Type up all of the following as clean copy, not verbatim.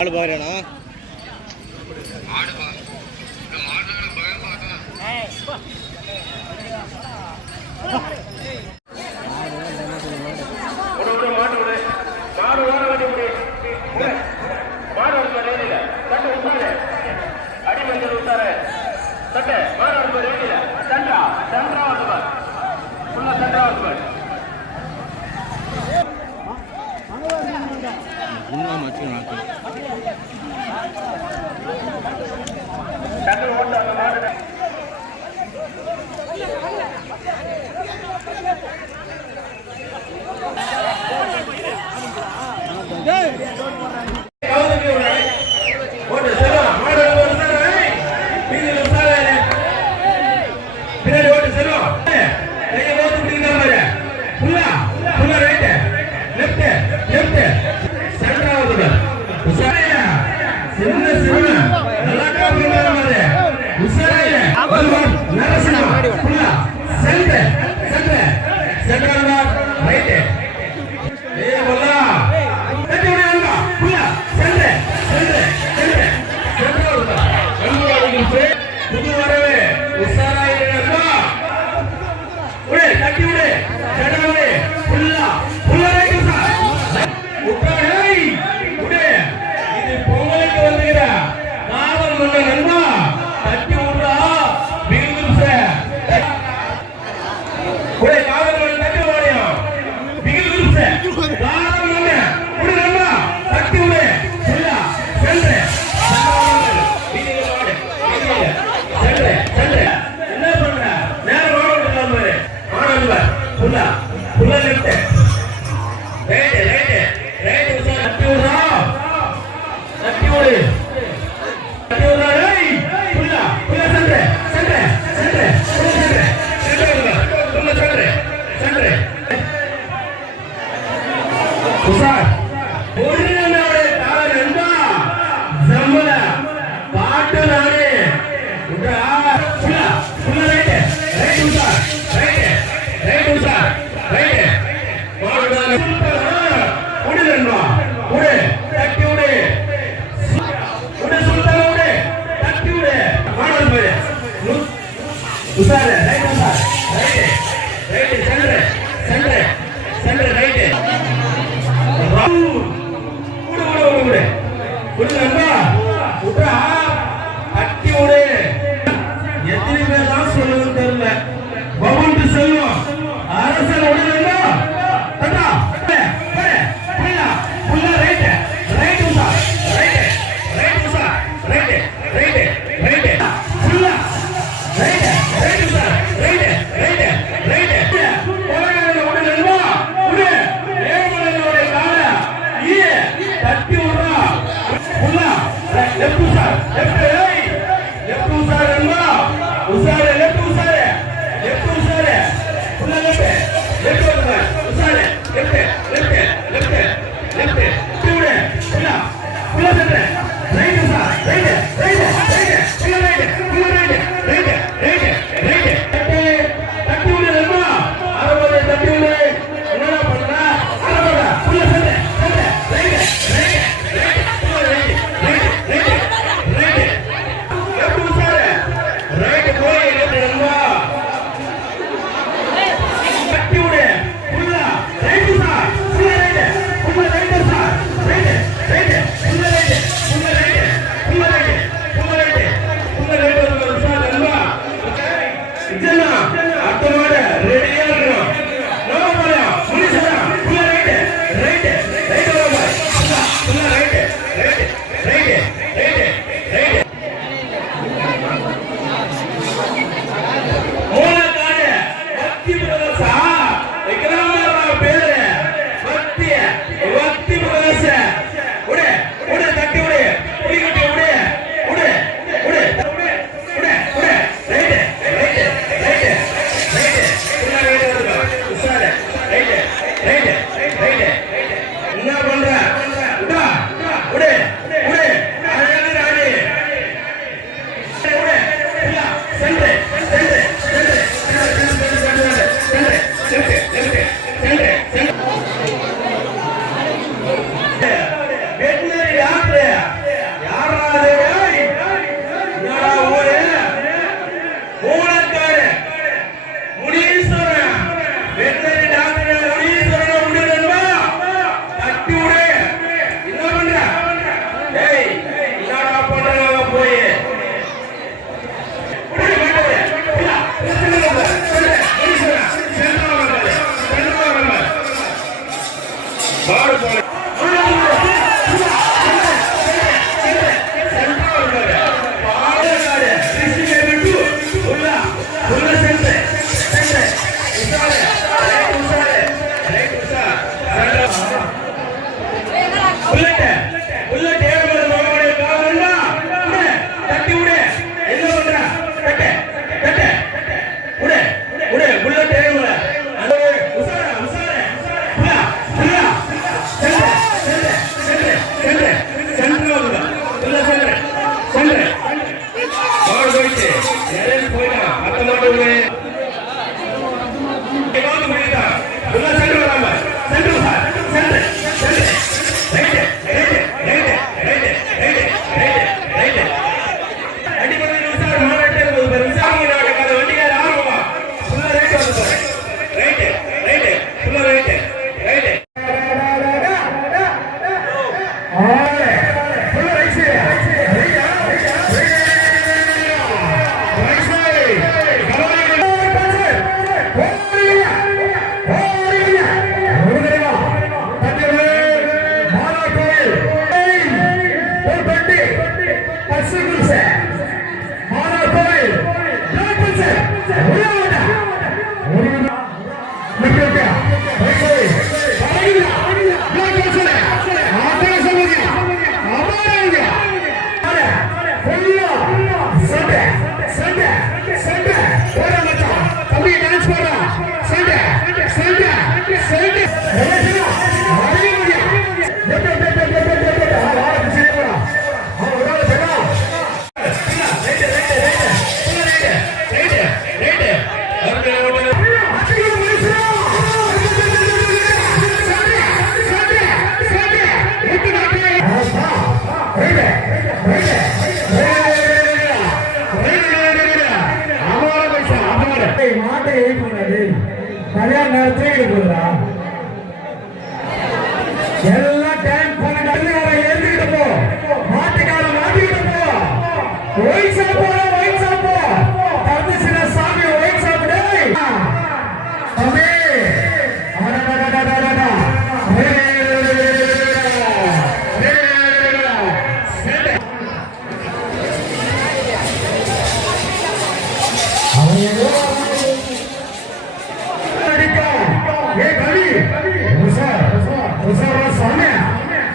ஆடு பாக்குறேனா கல்யாண நேரத்துல போகுதா எல்லாம் டைம் பண்ண எழுதிக்கிட்டு போ மாட்டுக்கார மாட்டிக்கிட்டு போ ஒயின் சாப்போ தந்துச்சுன சாமி ஒயின் சாப்பிடு தம்பி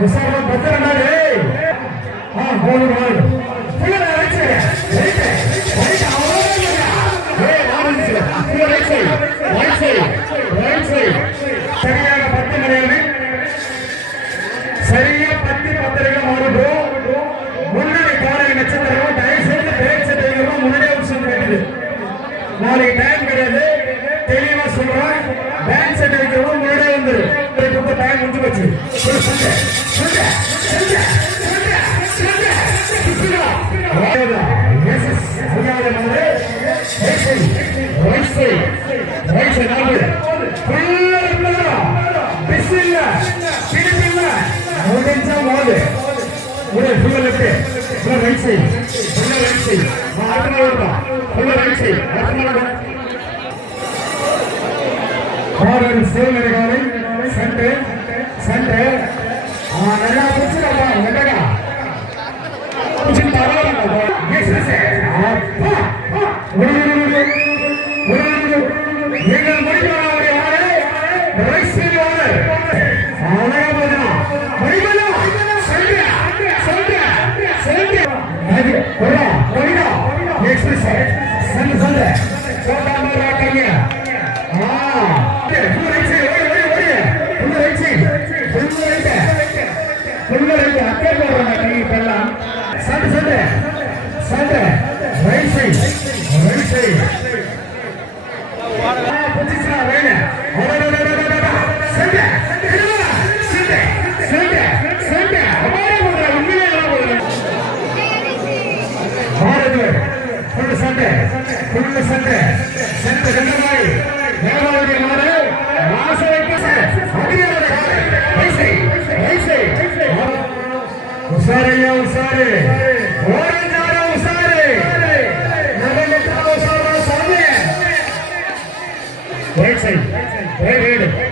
Usar betul nak deh. Boleh. Pulang right side. Right awal aja. Right side. Right side. சரியாக 10 மணியானே. சரியா 10:10 மாறுது. முன்னாடி காலை நட்சத்திரம் தயவு செய்து பிரேக் செட்டிங்ல முன்னாடியே உட்சம் கேக்குது. நாளைக்கு டைம் கிடையாது. தெளிவா சொல்றேன். பேங்க் செட் வைக்கிறோம் முன்னாடியே வந்துரு. இப்ப டைம் முடிஞ்சு போச்சு. Sante, நல்லா புடிச்சுடா வெங்கடா புடிச்சு தரலாம் எஸ் நீங்கள் முடிக்கலாம்டைய ஆளே ரைட் சைடு ஆளே அழகா போனா முடிக்கல சண்டே அது போடா எக்ஸ்பிரஸ் சண்டே போடா மாட்டாங்க ரைட் சைடு அக்கே போடுறாங்க நீ இப்பெல்லாம் சண்டே ரைட் சைடு பொசிஷனா வேணே சண்டே அபார போடுற உண்மையிலே எல்லாம் போடுற பாரது ஃபுல் சண்டே கண்டமாய் நேரவாதி மாறு வாசலைக்கு அதிகார ரைட் சைடு உசாரையா உசாரே ஓரஞ்சாரா உசாரே நகலட்டா உசாரா சாமே ரைட் சைடு ரைட்